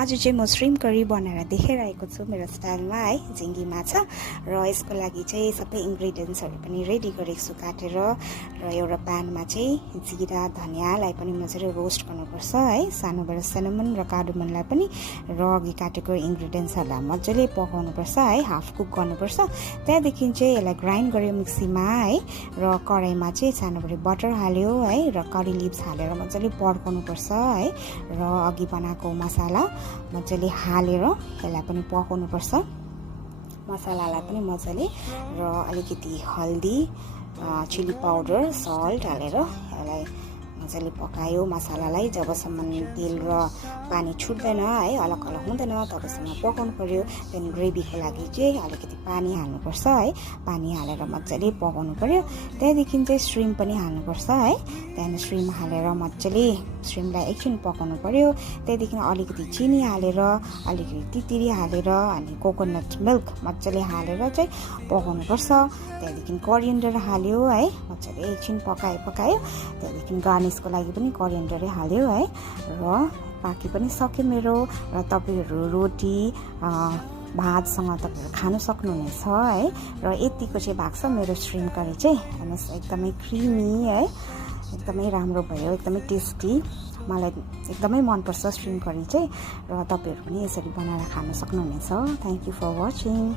आज चाहिँ म श्रिम्प करी बनाएर देखाइरहेको छु मेरो स्टाइलमा है, झिङ्गी माछा। र यसको लागि चाहिँ सबै इन्ग्रेडियन्ट्सहरू पनि रेडी गरेको छु काटेर। र एउटा प्यानमा चाहिँ जिरा धनियाँलाई पनि मजाले रोस्ट गर्नुपर्छ है, सानोबाट सिनामन र कार्डमनलाई पनि, र अघि काटेको इन्ग्रेडियन्ट्सहरूलाई मजाले पकाउनुपर्छ है, हाफ कुक गर्नुपर्छ। त्यहाँदेखि चाहिँ यसलाई ग्राइन्ड गर्यो मिक्सीमा है, र कराईमा चाहिँ सानोबाट बटर हाल्यो है, र करी लिभ्स हालेर मजाले पड्काउनुपर्छ है, र अघि बनाएको मसाला मजाले हालेर यसलाई पनि पकाउनुपर्छ, मसालालाई पनि मजाले, र अलिकति हल्दी चिली पाउडर सल्ट हालेर यसलाई मजाले पकायो मसालालाई। जबसम्म तेल र पानी छुट्दैन है, अलग अलग हुँदैन तबसम्म पकाउनु पर्यो। त्यहाँदेखि ग्रेभीको लागि चाहिँ अलिकति पानी हाल्नुपर्छ है, पानी हालेर मजाले पकाउनु पर्यो। त्यहाँदेखि चाहिँ श्रिम्प पनि हाल्नुपर्छ है, त्यहाँदेखि श्रिम्प हालेर मजाले श्रिम्पलाई एकछिन पकाउनु पर्यो। त्यहाँदेखि अलिकति चिनी हालेर अलिकति तितिरी हालेर अनि कोकोनट मिल्क मजाले हालेर चाहिँ पकाउनुपर्छ। त्यहाँदेखि करिएन्डर हाल्यो है, मजाले एकछिन पकायो। त्यहाँदेखि गार्निसको लागि पनि करिएन्डरै हाल्यो है, र बाँकी पनि सक्यो मेरो। र तपाईँहरू रोटी भातसँग तपाईँहरू खानु सक्नुहुनेछ है। र यतिको चाहिँ भएको छ मेरो श्रिम्प करी चाहिँ, हेर्नुहोस् एकदमै क्रिमी है, एकदमै राम्रो भयो, एकदमै टेस्टी। मलाई एकदमै मनपर्छ श्रिम्प करी चाहिँ, र तपाईँहरू पनि यसरी बनाएर खान सक्नुहुनेछ। Thank you for watching.